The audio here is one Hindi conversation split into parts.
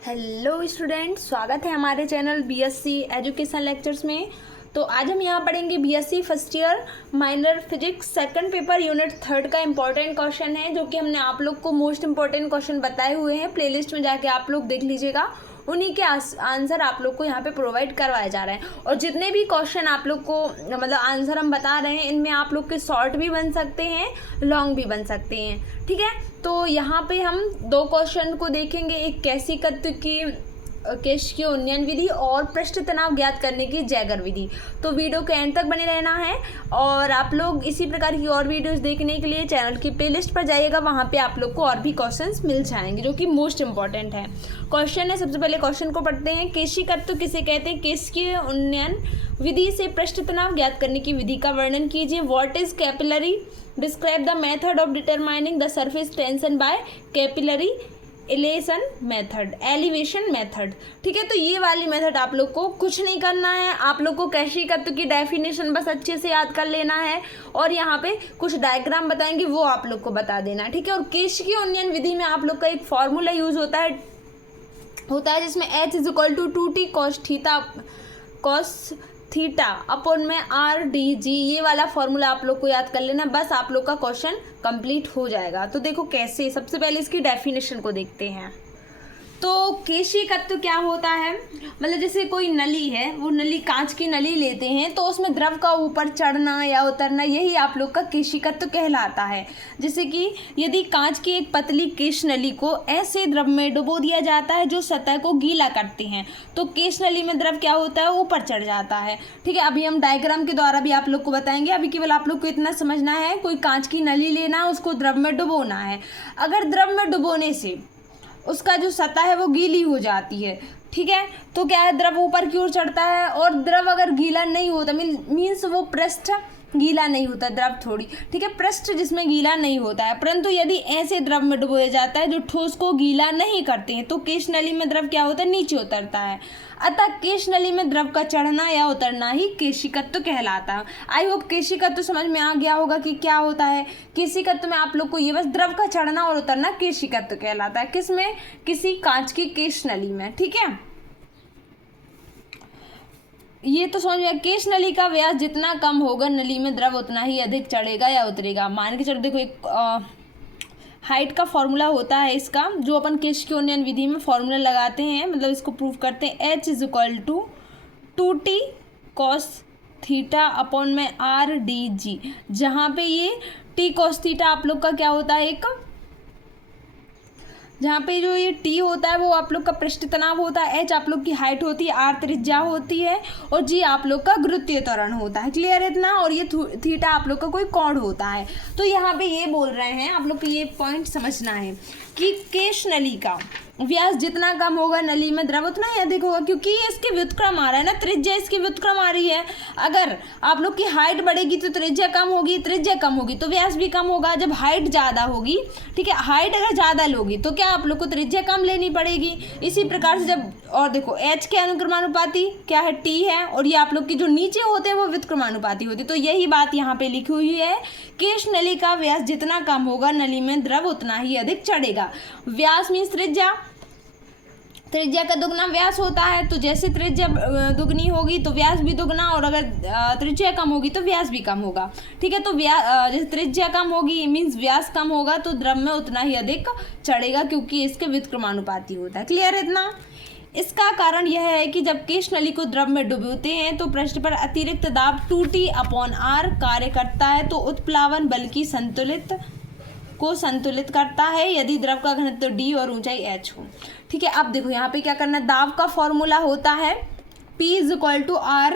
हेलो स्टूडेंट, स्वागत है हमारे चैनल बीएससी एजुकेशन लेक्चर्स में। तो आज हम यहाँ पढ़ेंगे BSc first year minor physics second paper unit 3 का इम्पोर्टेंट क्वेश्चन है, जो कि हमने आप लोग को मोस्ट इम्पोर्टेंट क्वेश्चन बताए हुए हैं। प्लेलिस्ट में जाके आप लोग देख लीजिएगा, उन्हीं के आंसर आप लोग को यहाँ पे प्रोवाइड करवाए जा रहे हैं। और जितने भी क्वेश्चन आप लोग को मतलब आंसर हम बता रहे हैं, इनमें आप लोग के शॉर्ट भी बन सकते हैं, लॉन्ग भी बन सकते हैं। ठीक है, तो यहाँ पे हम दो क्वेश्चन को देखेंगे, एक कैसिकत्व की केश की उन्नयन विधि और पृष्ठ तनाव ज्ञात करने की जैगर विधि। तो वीडियो के एंड तक बने रहना है। और आप लोग इसी प्रकार की और वीडियोस देखने के लिए चैनल की प्लेलिस्ट पर जाइएगा, वहाँ पे आप लोग को और भी क्वेश्चंस मिल जाएंगे जो कि मोस्ट इंपॉर्टेंट है। क्वेश्चन है, सबसे पहले क्वेश्चन को पढ़ते हैं। केशिकत्व किसे कहते हैं? केश की उन्नयन विधि से पृष्ठ तनाव ज्ञात करने की विधि का वर्णन कीजिए। What is capillary? Describe the method of determining the surface tension by capillary elevation method. ठीक है, तो ये वाली मेथड आप लोग को कुछ नहीं करना है, आप लोग को केशिकत्व की डेफिनेशन बस अच्छे से याद कर लेना है और यहाँ पे कुछ डायग्राम बताएंगे, वो आप लोग को बता देना है। ठीक है, और केश की उन्नयन विधि में आप लोग का एक फॉर्मूला यूज होता है जिसमें H is equal to 2T cos theta upon में RDG, ये वाला फॉर्मूला आप लोग को याद कर लेना, बस आप लोग का क्वेश्चन कंप्लीट हो जाएगा। तो देखो कैसे, सबसे पहले इसकी डेफिनेशन को देखते हैं। तो केशिकत्व क्या होता है? मतलब जैसे कोई नली है, वो नली कांच की नली लेते हैं तो उसमें द्रव का ऊपर चढ़ना या उतरना, यही आप लोग का केशिकत्व कहलाता है। जैसे कि यदि कांच की एक पतली केश नली को ऐसे द्रव में डुबो दिया जाता है जो सतह को गीला करते हैं, तो केश नली में द्रव क्या होता है? ऊपर चढ़ जाता है। ठीक है, अभी हम डायग्राम के द्वारा भी आप लोग को बताएंगे। अभी केवल आप लोग को इतना समझना है, कोई कांच की नली लेना है, उसको द्रव में डुबोना है। अगर द्रव में डुबोने से उसका जो सतह है वो गीली हो जाती है, ठीक है, तो क्या है, द्रव ऊपर की ओर चढ़ता है। और द्रव अगर गीला नहीं होता मीन्स वो पृष्ठ गीला नहीं होता, द्रव थोड़ी, ठीक है, पृष्ठ जिसमें गीला नहीं होता है। परंतु यदि ऐसे द्रव में डुबोया जाता है जो ठोस को गीला नहीं करते हैं, तो केश नली में द्रव क्या होता है? नीचे उतरता है। अतः केश नली में द्रव का चढ़ना या उतरना ही केशिकत्व कहलाता है। आई होप केशिकत्व समझ में आ गया होगा कि क्या होता है। केशिकत्व में आप लोग को ये बस द्रव का चढ़ना और उतरना केशिकत्व कहलाता है। किसमें? किसी कांच की केश नली में। ठीक है, ये तो समझ में। केश नली का व्यास जितना कम होगा, नली में द्रव उतना ही अधिक चढ़ेगा या उतरेगा। मान के चलो, देखो एक हाइट का फॉर्मूला होता है इसका, जो अपन केश की उन्नयन विधि में फॉर्मूला लगाते हैं, मतलब इसको प्रूव करते हैं। H is equal to 2T cos theta upon में RDG, जहाँ पे ये T कॉस थीटा आप लोग का क्या होता है, एक जहाँ पे जो ये T होता है वो आप लोग का पृष्ठ तनाव होता है, H आप लोग की हाइट होती है, R त्रिज्या होती है और G आप लोग का गुरुत्वीय त्वरण होता है। क्लियर है इतना? और ये थीटा आप लोग का कोई कोण होता है। तो यहाँ पे ये बोल रहे हैं, आप लोग को ये पॉइंट समझना है कि केश नली का व्यास जितना कम होगा, नली में द्रव उतना ही अधिक होगा, क्योंकि इसके व्युत्क्रम आ रहा है ना, त्रिज्या इसकी व्युत्क्रम आ रही है। अगर आप लोग की हाइट बढ़ेगी तो त्रिज्या कम होगी, त्रिज्या कम होगी तो व्यास भी कम होगा। जब हाइट ज़्यादा होगी, ठीक है, हाइट अगर ज़्यादा लोगी तो क्या आप लोग को त्रिज्या कम लेनी पड़ेगी। इसी प्रकार से जब, और देखो H के अनुक्रमानुपाती क्या है? T है, और ये आप लोग की जो नीचे होते हैं वो व्युत्क्रमानुपाती होती है। तो यही बात यहाँ पे लिखी हुई है, केश नली का व्यास जितना कम होगा, नली में द्रव उतना ही अधिक चढ़ेगा। व्यास मीन्स त्रिज्या, त्रिज्या का दुगना व्यास होता है, तो जैसे त्रिज्या दुगनी होगी तो व्यास भी दुगना, और अगर त्रिज्या कम होगी तो व्यास भी कम होगा। ठीक है, तो जैसे त्रिज्या कम होगी मीन्स व्यास कम होगा, तो द्रव में उतना ही अधिक चढ़ेगा, क्योंकि इसके व्युत्क्रमानुपाती होता है। क्लियर है इतना? इसका कारण यह है कि जब केश नली को द्रव में डुबोते हैं तो पृष्ठ पर अतिरिक्त दाब 2T अपॉन R कार्य करता है, तो उत्प्लावन बल की संतुलित करता है यदि द्रव का घनत्व D और ऊंचाई H हो। ठीक है, अब देखो यहाँ पे क्या करना है, दाब का फॉर्मूला होता है P is equal to R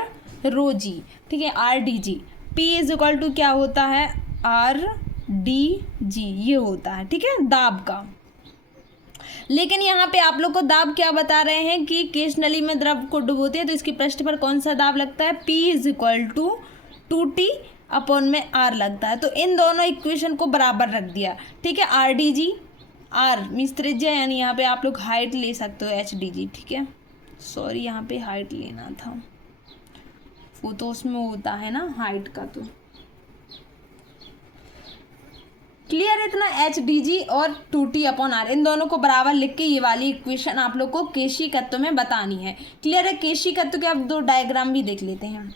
rho G, ठीक है, RDG। P is equal to क्या होता है? RDG, ये होता है, ठीक है, दाब का। लेकिन यहाँ पे आप लोग को दाब क्या बता रहे हैं कि केश नली में द्रव को डुबोते हैं तो इसकी पृष्ठ पर कौन सा दाब लगता है? P is equal to 2T upon में R लगता है। तो इन दोनों इक्वेशन को बराबर रख दिया, ठीक है। RDG, R मीन्स त्रिज्या, यानी यहाँ पे आप लोग हाइट ले सकते हो HDG, ठीक है, सॉरी यहाँ पे हाइट लेना था, वो तो उसमें होता है ना हाइट का। तो क्लियर है इतना। HDG और 2T/R इन दोनों को बराबर लिख के ये वाली इक्वेशन आप लोग को केशिकत्व में बतानी है। क्लियर है। केशिकत्व के अब 2 डायग्राम भी देख लेते हैं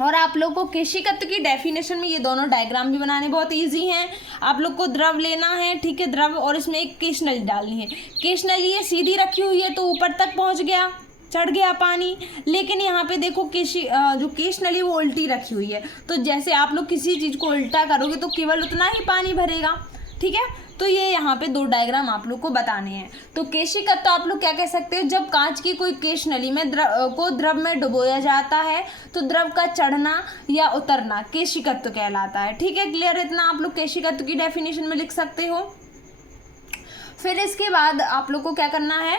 और आप लोग को केशिकत्व की डेफिनेशन में ये दोनों डायग्राम भी बनाने बहुत इजी हैं। आप लोग को द्रव लेना है, ठीक है, द्रव, और इसमें एक केशनली डालनी है। केशनली ये सीधी रखी हुई है तो ऊपर तक पहुंच गया, चढ़ गया पानी। लेकिन यहाँ पे देखो जो केशनली वो उल्टी रखी हुई है, तो जैसे आप लोग किसी चीज़ को उल्टा करोगे तो केवल उतना ही पानी भरेगा, ठीक है। तो ये यहाँ पे 2 डायग्राम आप लोग को बताने हैं। तो केशिकत्व तो आप लोग क्या कह सकते हो, जब कांच की कोई केशनली में द्रव में डुबोया जाता है तो द्रव का चढ़ना या उतरना केशिकत्व कहलाता है, ठीक है। क्लियर, इतना आप लोग केशिकत्व की डेफिनेशन में लिख सकते हो। फिर इसके बाद आप लोग को क्या करना है,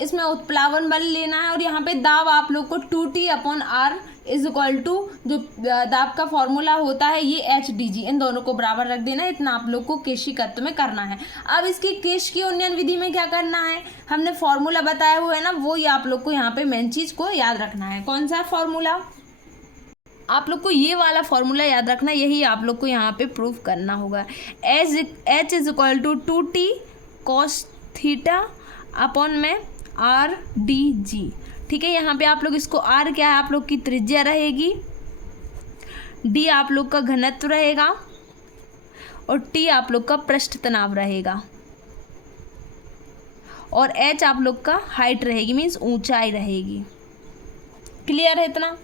इसमें उत्प्लावन बल लेना है और यहाँ पे दाब आप लोग को 2T/R इज इक्वल टू जो दाब का फॉर्मूला होता है ये HDG, इन दोनों को बराबर रख देना है। इतना आप लोग को केशिकत्व में करना है। अब इसकी केश की उन्नयन विधि में क्या करना है, हमने फॉर्मूला बताया हुआ है ना, वो ही आप लोग को यहाँ पे मेन चीज को याद रखना है। कौन सा फॉर्मूला, आप लोग को ये वाला फॉर्मूला याद रखना, यही आप लोग को यहाँ पे प्रूव करना होगा। H is equal to 2T cos θ/RDG, ठीक है। यहाँ पे आप लोग इसको R क्या है, आप लोग की त्रिज्या रहेगी, D आप लोग का घनत्व रहेगा और T आप लोग का पृष्ठ तनाव रहेगा और H आप लोग का हाइट रहेगी, मीन्स ऊंचाई रहेगी। क्लियर है इतना।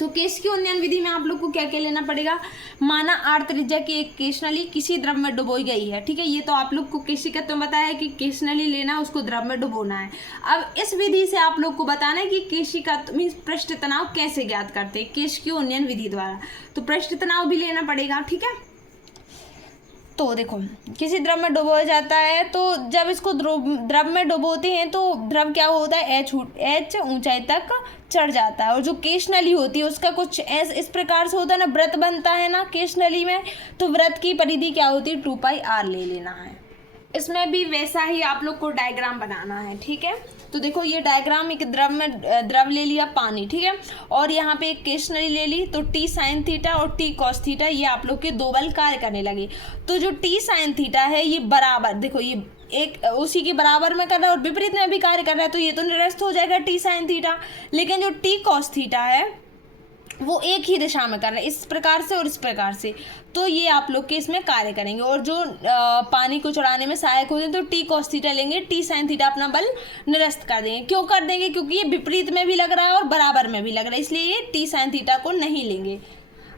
तो केश की उन्नयन विधि में आप लोग को क्या क्या लेना पड़ेगा, माना R त्रिज्या की एक केशनली किसी द्रव में डुबोई गई है, ठीक है। ये तो आप लोग को केशिकत्व में बताया है कि केशनली लेना, उसको द्रव में डुबोना है। अब इस विधि से आप लोग को बताना है कि केशिकत्व मीन्स पृष्ठ तनाव कैसे ज्ञात करते हैं, केश की उन्नयन विधि द्वारा। तो पृष्ठ तनाव भी लेना पड़ेगा, ठीक है। तो देखो किसी द्रव में डुबोया जाता है तो जब इसको द्रव में डुबोते हैं तो द्रव क्या होता है, एच ऊंचाई तक चढ़ जाता है और जो केशनली होती है उसका कुछ इस प्रकार से होता है ना, वृत्त बनता है ना केशनली में, तो वृत्त की परिधि क्या होती है 2πr ले लेना है। इसमें भी वैसा ही आप लोग को डायग्राम बनाना है, ठीक है। तो देखो ये डायग्राम, एक द्रव ले लिया पानी, ठीक है, और यहाँ पे एक केशनली ले ली, तो T sin θ और T cos θ ये आप लोग के 2 बल कार्य करने लगे। तो जो T sin θ है ये बराबर, देखो ये एक उसी के बराबर में कर रहा है और विपरीत में भी कार्य कर रहा है, तो ये तो निरस्त हो जाएगा T sin θ। लेकिन जो T cos θ है वो एक ही दिशा में कर रहे हैं, इस प्रकार से और इस प्रकार से, तो ये आप लोग के इसमें कार्य करेंगे। और जो पानी को चढ़ाने में सहायक होते हैं तो T cos θ लेंगे, T sin θ अपना बल निरस्त कर देंगे। क्यों कर देंगे, क्योंकि ये विपरीत में भी लग रहा है और बराबर में भी लग रहा है, इसलिए ये T sin θ को नहीं लेंगे।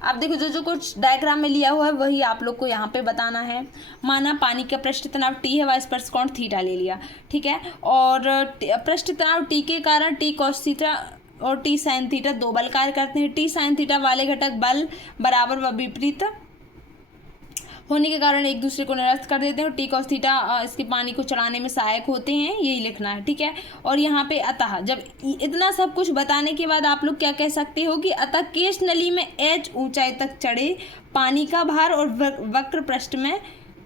अब देखो जो कुछ डायग्राम में लिया हुआ है वही आप लोग को यहाँ पे बताना है। माना पानी का पृष्ठ तनाव T है, व स्पर्श कोण θ ले लिया, ठीक है, और पृष्ठ तनाव T के कारण T cos θ और T sin θ 2 बल कार्य करते हैं। T sin θ वाले घटक बल बराबर व विपरीत होने के कारण एक दूसरे को निरस्त कर देते हैं। T cos θ इसके पानी को चढ़ाने में सहायक होते हैं, यही लिखना है, ठीक है। और यहाँ पे अतः, जब इतना सब कुछ बताने के बाद आप लोग क्या कह सकते हो कि अतः केश नली में H ऊंचाई तक चढ़े पानी का भार और वक्र पृष्ठ में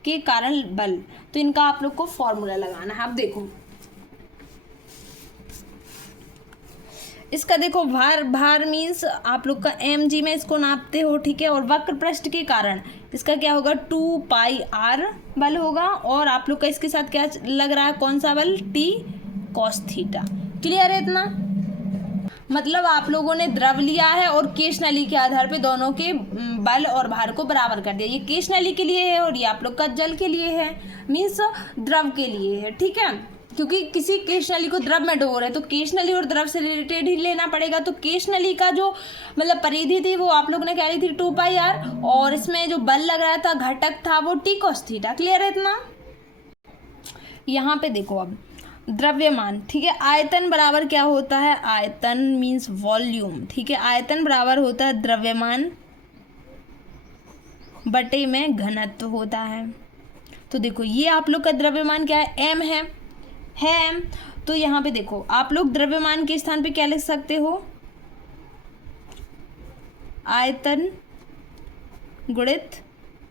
के कारण बल, तो इनका आप लोग को फॉर्मूला लगाना है। अब देखो इसका देखो भार मीन्स आप लोग का mg में इसको नापते हो, ठीक है, और वक्र पृष्ठ के कारण इसका क्या होगा 2πr बल होगा, और आप लोग का इसके साथ क्या लग रहा है, कौन सा बल, T cos θ। क्लियर है इतना। मतलब आप लोगों ने द्रव लिया है और केश नली के आधार पे दोनों के बल और भार को बराबर कर दिया। ये केश नली के लिए है और ये आप लोग का जल के लिए है, मीन्स द्रव के लिए है, ठीक है। क्योंकि किसी केश नली को द्रव में डुबो रहे तो केश नली और द्रव से रिलेटेड ही लेना पड़ेगा। तो केश नली का जो मतलब परिधि थी वो आप लोग ने कह ली थी 2πr, और इसमें जो बल लग रहा था घटक था वो T cos θ। क्लियर है इतना। यहाँ पे देखो अब द्रव्यमान, ठीक है, आयतन बराबर क्या होता है, आयतन मीन्स वॉल्यूम, ठीक है, आयतन बराबर होता है द्रव्यमान बटे में घनत्व होता है। तो देखो ये आप लोग का द्रव्यमान क्या है, m है m। तो यहाँ पे देखो आप लोग द्रव्यमान के स्थान पे क्या लिख सकते हो, आयतन गुणित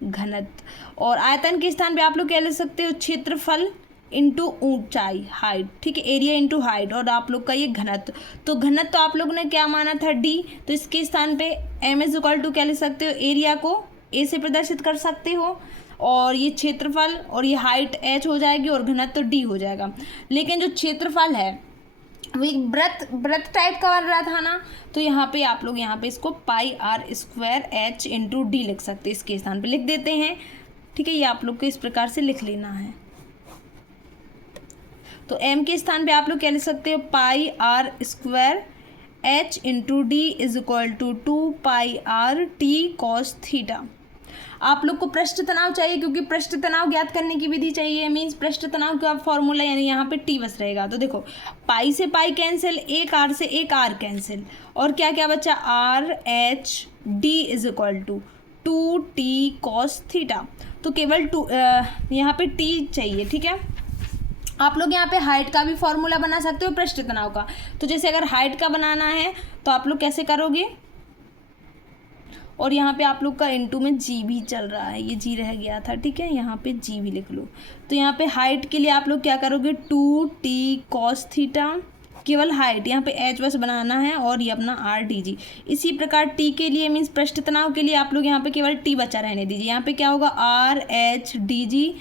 घनत्व, और आयतन के स्थान पे आप लोग क्या लिख सकते हो, क्षेत्रफल इंटू ऊंचाई, हाइट, ठीक है, एरिया इंटू हाइट, और आप लोग का ये घनत्व। तो घनत्व तो आप लोग ने क्या माना था D, तो इसके स्थान पे m इज इक्वल टू क्या लिख सकते हो, एरिया को ए से प्रदर्शित कर सकते हो, और ये क्षेत्रफल और ये हाइट h हो जाएगी और घनत्व d हो जाएगा। लेकिन जो क्षेत्रफल है वो एक व्रत टाइप का बन रहा था ना, तो यहाँ पे आप लोग यहाँ पे इसको pi R square h into D लिख सकते हैं, इसके स्थान पे लिख देते हैं। ठीक है, ये आप लोग को इस प्रकार से लिख लेना है। तो m के स्थान पे आप लोग क्या लिख सकते हो, pi R square h into D is equal to 2 pi R T cos theta. आप लोग को पृष्ठ तनाव चाहिए, क्योंकि पृष्ठ तनाव ज्ञात करने की विधि चाहिए, मीन्स पृष्ठ तनाव का फॉर्मूला यानी यहाँ पे टी बस रहेगा। तो देखो पाई से पाई कैंसिल, एक आर से एक आर कैंसिल, और क्या क्या बचा, R H D is equal to 2 T cos theta. तो केवल यहाँ पे टी चाहिए। ठीक है, आप लोग यहाँ पे हाइट का भी फॉर्मूला बना सकते हो पृष्ठ तनाव का। तो जैसे अगर हाइट का बनाना है तो आप लोग कैसे करोगे, और यहाँ पे आप लोग का इनटू में जी भी चल रहा है, ये जी रह गया था। ठीक है, यहाँ पे जी भी लिख लो। तो यहाँ पे हाइट के लिए आप लोग क्या करोगे, 2 टी कॉस थीटा, केवल हाइट, यहाँ पे एच बस बनाना है, और ये अपना आर डी जी। इसी प्रकार टी के लिए मीन्स पृष्ठ तनाव के लिए आप लोग यहाँ पे केवल टी बचा रहने दीजिए। यहाँ पे क्या होगा, आर एच डी जी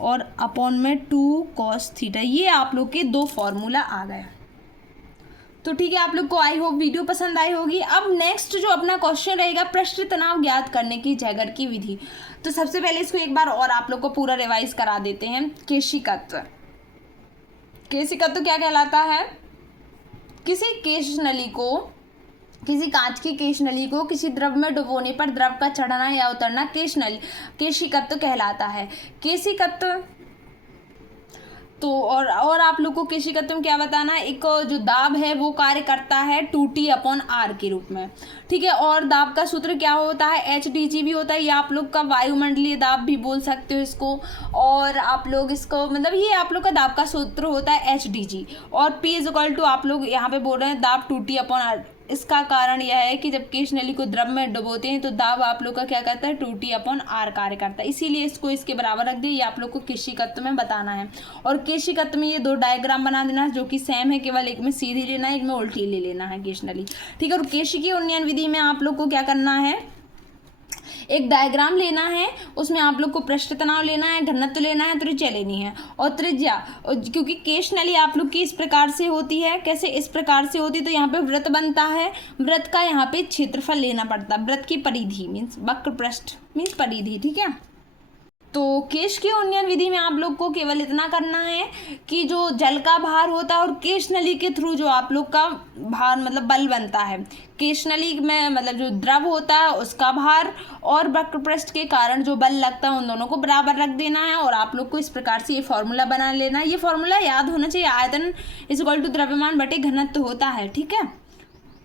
और अपॉन में 2 कॉस थीटा। ये आप लोग के दो फॉर्मूला आ गए। तो ठीक है, आप लोग को आई होप वीडियो पसंद आई होगी। अब नेक्स्ट जो अपना क्वेश्चन रहेगा, पृष्ठ तनाव ज्ञात करने की जैगर की विधि। तो सबसे पहले इसको एक बार और आप लोग को पूरा रिवाइज करा देते हैं। केशिकत्व, केशिकत्व क्या कहलाता है, किसी केश नली को, किसी कांच की केश नली को किसी द्रव में डुबोने पर द्रव का चढ़ना या उतरना केशिकत्व कहलाता है। केशिकत्व तो और आप लोग को केशिकत्व में क्या बताना है, एक जो दाब है वो कार्य करता है 2t अपॉन आर के रूप में। ठीक है, और दाब का सूत्र क्या होता है, एच डी जी भी होता है, ये आप लोग का वायुमंडलीय दाब भी बोल सकते हो इसको, और आप लोग इसको मतलब ये आप लोग का दाब का सूत्र होता है एच डी जी, और पी इज इक्वल टू आप लोग यहाँ पे बोल रहे हैं दाब 2t अपॉन आर। इसका कारण यह है कि जब केश नली को द्रव में डुबोते हैं तो दाब आप लोग का क्या करता है, 2t अपॉन आर कार्य करता है, इसीलिए इसको इसके बराबर रख दिए। ये आप लोग को केशिकत्व में बताना है। और केशिकत्व में ये दो डायग्राम बना देना है जो कि सेम है, केवल एक में सीधी लेना है, एक में उल्टी ले लेना है केश नली। ठीक है, और केशिकीय उन्नयन विधि में आप लोग को क्या करना है, एक डायग्राम लेना है, उसमें आप लोग को पृष्ठ तनाव लेना है, घनत्व लेना है, त्रिज्या लेनी है। और त्रिज्या क्योंकि केश नली आप लोग की इस प्रकार से होती है, कैसे इस प्रकार से होती है, तो यहाँ पे वृत्त बनता है, वृत्त का यहाँ पे क्षेत्रफल लेना पड़ता है, वृत्त की परिधि मीन्स वक्र पृष्ठ मीन्स परिधि। ठीक है, तो केश की उन्नयन विधि में आप लोग को केवल इतना करना है कि जो जल का भार होता है और केश नली के थ्रू जो आप लोग का भार मतलब बल बनता है, केश नली में मतलब जो द्रव होता है उसका भार और वक्र पृष्ठ के कारण जो बल लगता है उन दोनों को बराबर रख देना है। और आप लोग को इस प्रकार से ये फॉर्मूला बना लेना है। ये फॉर्मूला याद होना चाहिए, आयतन इज इक्वल टू द्रव्यमान बटे घनत्व होता है। ठीक है,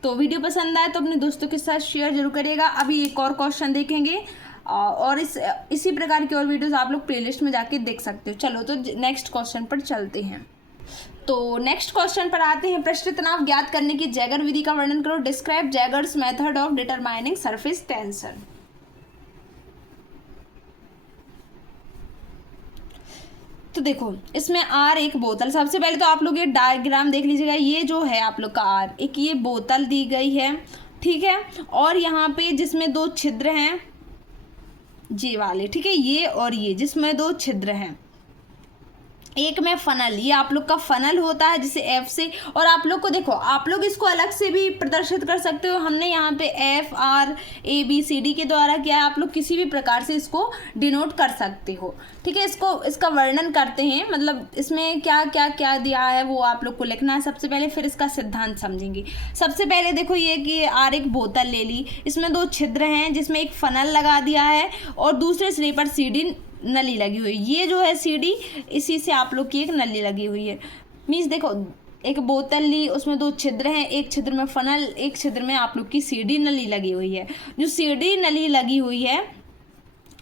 तो वीडियो पसंद आए तो अपने दोस्तों के साथ शेयर जरूर करिएगा। अभी एक और क्वेश्चन देखेंगे और इसी प्रकार की और वीडियोस आप लोग प्लेलिस्ट में जाके देख सकते हो। चलो तो नेक्स्ट क्वेश्चन पर चलते हैं। तो नेक्स्ट क्वेश्चन पर आते हैं, पृष्ठ तनाव ज्ञात करने की जैगर विधि का वर्णन करो। Describe Jaeger's method of determining surface tension. तो देखो इसमें आर एक बोतल, सबसे पहले तो आप लोग ये डायग्राम देख लीजिएगा। ये जो है आप लोग का आर, एक ये बोतल दी गई है, ठीक है, और यहाँ पे जिसमें दो छिद्र हैं ये वाले, ठीक है, ये और ये जिसमें दो छिद्र हैं, एक में फनल, ये आप लोग का फनल होता है जिसे एफ से, और आप लोग को देखो आप लोग इसको अलग से भी प्रदर्शित कर सकते हो। हमने यहाँ पे F R A B C D के द्वारा किया है, आप लोग किसी भी प्रकार से इसको डिनोट कर सकते हो। ठीक है, इसका वर्णन करते हैं, मतलब इसमें क्या क्या क्या दिया है वो आप लोग को लिखना है सबसे पहले, फिर इसका सिद्धांत समझेंगे। सबसे पहले देखो ये कि आर एक बोतल ले ली, इसमें दो छिद्र हैं जिसमें एक फनल लगा दिया है और दूसरे सिरे पर सीडी नली लगी हुई। ये जो है सीडी, इसी से आप लोग की एक नली लगी हुई है। मीन्स देखो एक बोतल ली, उसमें दो छिद्र हैं, एक छिद्र में फनल, एक छिद्र में आप लोग की सीडी नली लगी हुई है। जो सीडी नली लगी हुई है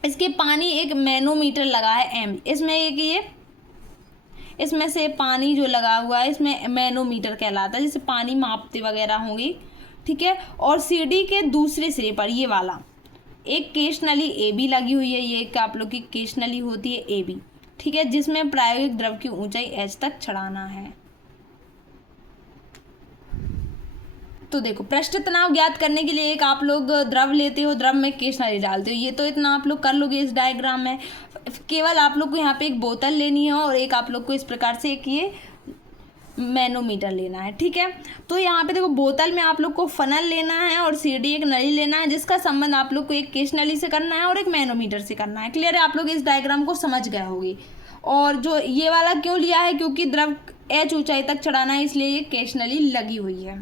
इसके पानी एक मैनोमीटर लगा है एम, इसमें एक ये इसमें से पानी जो लगा हुआ है इसमें मैनोमीटर कहलाता है, जिससे पानी मापते वगैरह होंगी। ठीक है, और सीडी के दूसरे सिरे पर ये वाला एक केश नली ए बी लगी हुई है, ये एक आप लोग की केश नली होती है ए बी, ठीक है, जिसमें प्रायोगिक द्रव की ऊंचाई एच तक चढ़ाना है। तो देखो पृष्ठ तनाव ज्ञात करने के लिए एक आप लोग द्रव लेते हो, द्रव में केश नली डालते हो, ये तो इतना आप लोग कर लोगे इस डायग्राम में। केवल आप लोग को यहाँ पे एक बोतल लेनी है और एक आप लोग को इस प्रकार से एक ये मैनोमीटर लेना है, ठीक है। तो यहाँ पे देखो बोतल में आप लोग को फनल लेना है और सीडी एक नली लेना है, जिसका संबंध आप लोग को एक केश नली से करना है और एक मैनोमीटर से करना है। क्लियर है, आप लोग इस डायग्राम को समझ गए होंगे। और जो ये वाला क्यों लिया है, क्योंकि द्रव H ऊंचाई तक चढ़ाना है, इसलिए ये केश नली लगी हुई है।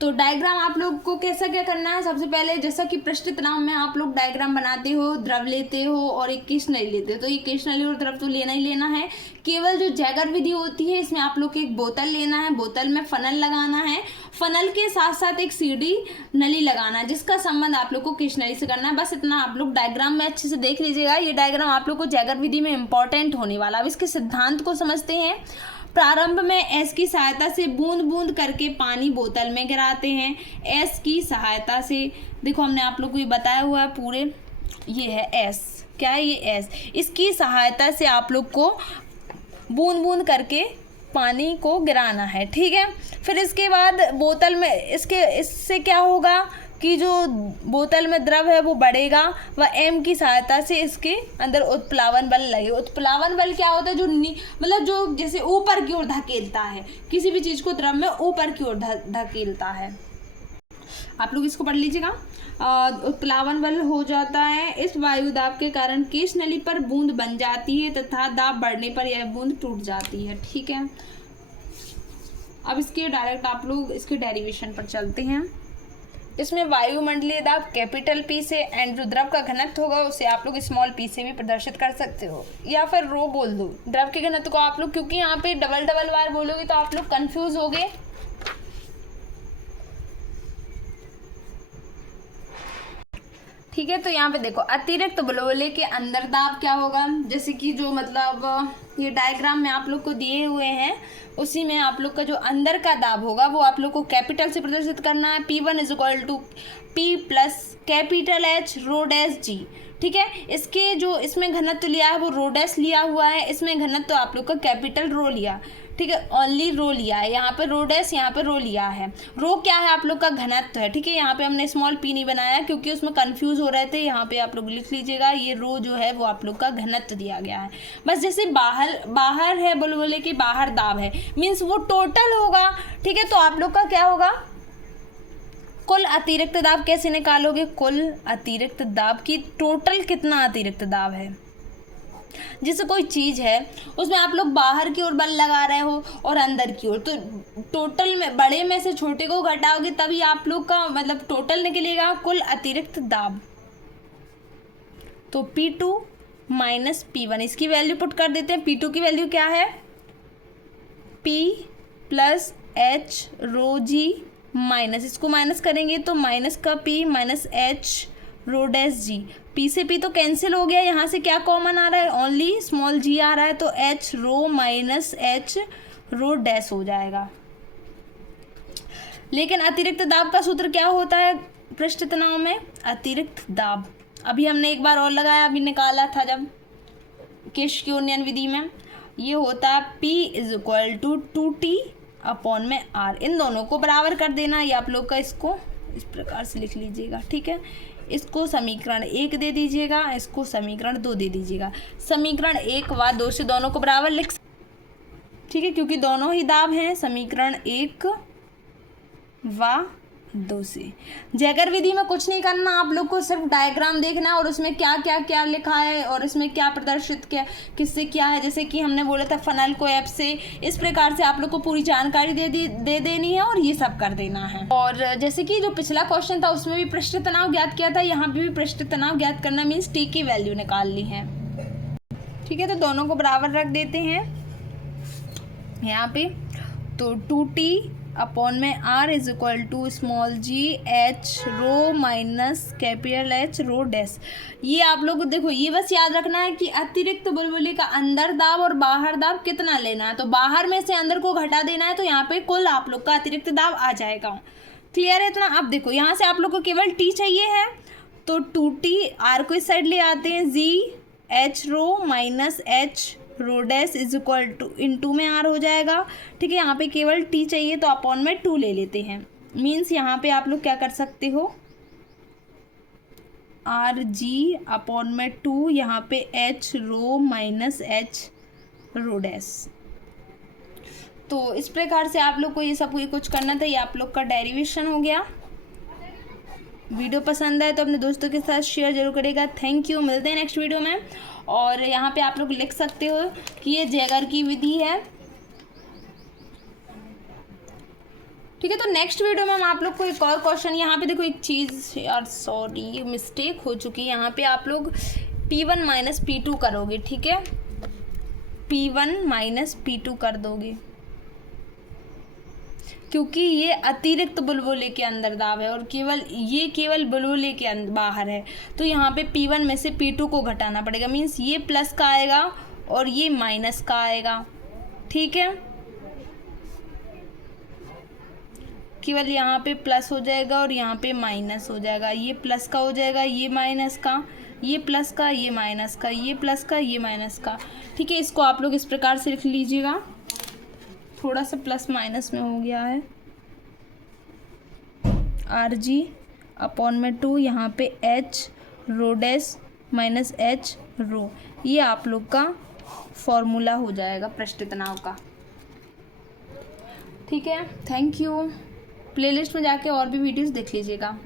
तो डायग्राम आप लोग को कैसा क्या करना है, सबसे पहले जैसा कि पृष्ठ तनाव में आप लोग डायग्राम बनाते हो, द्रव लेते हो और एक केश नली लेते हो, तो ये केश नली और द्रव तो लेना ही लेना है। केवल जो जैगर विधि होती है इसमें आप लोग को एक बोतल लेना है, बोतल में फनल लगाना है, फनल के साथ साथ एक सीडी नली लगाना है, जिसका संबंध आप लोग को केश नली से करना है। बस इतना आप लोग डायग्राम में अच्छे से देख लीजिएगा। ये डायग्राम आप लोग को जैगर विधि में इंपॉर्टेंट होने वाला। अब इसके सिद्धांत को समझते हैं। प्रारंभ में एस की सहायता से बूंद बूंद करके पानी बोतल में गिराते हैं। एस की सहायता से, देखो हमने आप लोग को ये बताया हुआ है पूरे, ये है एस, क्या है ये एस, इसकी सहायता से आप लोग को बूंद बूंद करके पानी को गिराना है, ठीक है। फिर इसके बाद बोतल में इससे क्या होगा कि जो बोतल में द्रव है वो बढ़ेगा व एम की सहायता से इसके अंदर उत्प्लावन बल लगे। उत्प्लावन बल क्या होता है, जो मतलब जो जैसे ऊपर की ओर धकेलता है, किसी भी चीज़ को द्रव में ऊपर की ओर धकेलता है। आप लोग इसको पढ़ लीजिएगा। उत्प्लावन बल हो जाता है, इस वायु दाब के कारण केश नली पर बूंद बन जाती है तथा दाब बढ़ने पर यह बूंद टूट जाती है, ठीक है। अब इसके डायरेक्ट आप लोग इसके डेरिवेशन पर चलते हैं। इसमें वायुमंडलीय दाब कैपिटल पी से एंड जो द्रव का घनत्व होगा उसे आप लोग स्मॉल पी से भी प्रदर्शित कर सकते हो, या फिर रो बोल दो द्रव के घनत्व को आप लोग, क्योंकि यहाँ पे डबल बार बोलोगे तो आप लोग कंफ्यूज होगे। ठीक है, तो यहाँ पे देखो अतिरिक्त बुलबुले के अंदर दाब क्या होगा, जैसे कि जो मतलब ये डायग्राम में आप लोग को दिए हुए हैं उसी में आप लोग का जो अंदर का दाब होगा वो आप लोग को कैपिटल से प्रदर्शित करना है। P1 = P plus capital H rho dash G, ठीक है। इसके जो इसमें घनत्व लिया है वो रो डैश लिया हुआ है, इसमें घनत्व आप लोग का कैपिटल रो लिया, ठीक है, ओनली रो लिया है। यहाँ पे रो डैश, यहाँ पे रो लिया है। रो क्या है, आप लोग का घनत्व है, ठीक है। यहाँ पे हमने स्मॉल पी नहीं बनाया क्योंकि उसमें कंफ्यूज हो रहे थे। यहाँ पे आप लोग लिख लीजिएगा, ये रो जो है वो आप लोग का घनत्व दिया गया है। बस जैसे बाहर है बुलबुले के बाहर दाब है, मीन्स वो टोटल होगा, ठीक है। तो आप लोग का क्या होगा, कुल अतिरिक्त दाब कैसे निकालोगे, कुल अतिरिक्त दाब की टोटल कितना अतिरिक्त दाब है। जैसे कोई चीज़ है उसमें आप लोग बाहर की ओर बल लगा रहे हो और अंदर की ओर, तो टोटल में बड़े में से छोटे को घटाओगे तभी आप लोग का मतलब टोटल निकलेगा कुल अतिरिक्त दाब। तो P2 माइनस P1, इसकी वैल्यू पुट कर देते हैं। P2 की वैल्यू क्या है, P प्लस H रो G माइनस, इसको माइनस करेंगे तो माइनस का P minus H rho dash G, P से P तो कैंसिल हो गया, यहाँ से क्या कॉमन आ रहा है, ओनली स्मॉल g आ रहा है, तो H रो माइनस H रो डैश हो जाएगा। लेकिन अतिरिक्त दाब का सूत्र क्या होता है पृष्ठ तनाव में, अतिरिक्त दाब अभी हमने एक बार और लगाया, अभी निकाला था जब केश की उन्नयन विधि में, ये होता है P = 2T/R। इन दोनों को बराबर कर देना, ये आप लोग का इसको इस प्रकार से लिख लीजिएगा, ठीक है। इसको समीकरण 1 दे दीजिएगा, इसको समीकरण 2 दे दीजिएगा। समीकरण 1 व 2 से दोनों को बराबर लिख, ठीक है, क्योंकि दोनों ही दाब हैं। समीकरण 1 व 2 से जैगर विधि में कुछ नहीं करना, आप लोग को सिर्फ डायग्राम देखना और उसमें क्या क्या क्या लिखा है और इसमें क्या प्रदर्शित किया, किससे क्या है। जैसे कि हमने बोला था फनल को ऐप से, इस प्रकार से आप लोग को पूरी जानकारी दे देनी है और ये सब कर देना है। और जैसे कि जो पिछला क्वेश्चन था उसमें भी पृष्ठ तनाव ज्ञात किया था, यहाँ पे भी पृष्ठ तनाव ज्ञात करना मीन्स टी की वैल्यू निकालनी है, ठीक है। तो दोनों को बराबर रख देते हैं यहाँ पे, तो 2T/R = स्मॉल g H रो minus capital H rho dash. ये आप लोग देखो, ये बस याद रखना है कि अतिरिक्त बुलबुले का अंदर दाब और बाहर दाब कितना लेना है, तो बाहर में से अंदर को घटा देना है, तो यहाँ पे कुल आप लोग का अतिरिक्त दाब आ जाएगा। क्लियर है इतना। अब देखो यहाँ से आप लोग को केवल T चाहिए है, तो 2T, R को इस साइड ले आते हैं, G H row minus H rho dash is equal to into में आर हो जाएगा। ठीक है, यहाँ पे केवल टी चाहिए तो अपॉन में 2 ले लेते हैं। मीन्स यहाँ पे आप लोग क्या कर सकते हो, आर जी अपॉन में 2, यहाँ पे H rho minus H rho dash. तो इस प्रकार से आप लोग को ये सब कुछ करना था। ये आप लोग का डेरिवेशन हो गया। वीडियो पसंद आए तो अपने दोस्तों के साथ शेयर जरूर करेगा। थैंक यू, मिलते हैं नेक्स्ट वीडियो में। और यहाँ पे आप लोग लिख सकते हो कि ये जैगर की विधि है। ठीक है, तो नेक्स्ट वीडियो में हम आप लोग को एक और क्वेश्चन, यहाँ पे देखो एक चीज़ यार, सॉरी मिस्टेक हो चुकी है। यहाँ पे आप लोग P1 माइनस P2 करोगे। ठीक है, P1 माइनस P2 कर दोगे, क्योंकि ये अतिरिक्त बुलबुले के अंदर दाब है और केवल बुलबुले के बाहर है। तो यहाँ पे P1 में से P2 को घटाना पड़ेगा। मीन्स ये प्लस का आएगा और ये माइनस का आएगा। ठीक है, केवल यहाँ पे प्लस हो जाएगा और यहाँ पे माइनस हो जाएगा। ये प्लस का हो जाएगा, ये माइनस का, ये प्लस का, ये माइनस का, ये प्लस का, ये माइनस का। ठीक है, इसको आप लोग इस प्रकार से लिख लीजिएगा। थोड़ा सा प्लस माइनस में हो गया है। आर जी अपॉन में 2, यहाँ पे H rho dash minus H rho, ये आप लोग का फॉर्मूला हो जाएगा पृष्ठ तनाव का। ठीक है, थैंक यू। प्लेलिस्ट में जाके और भी वीडियोस देख लीजिएगा।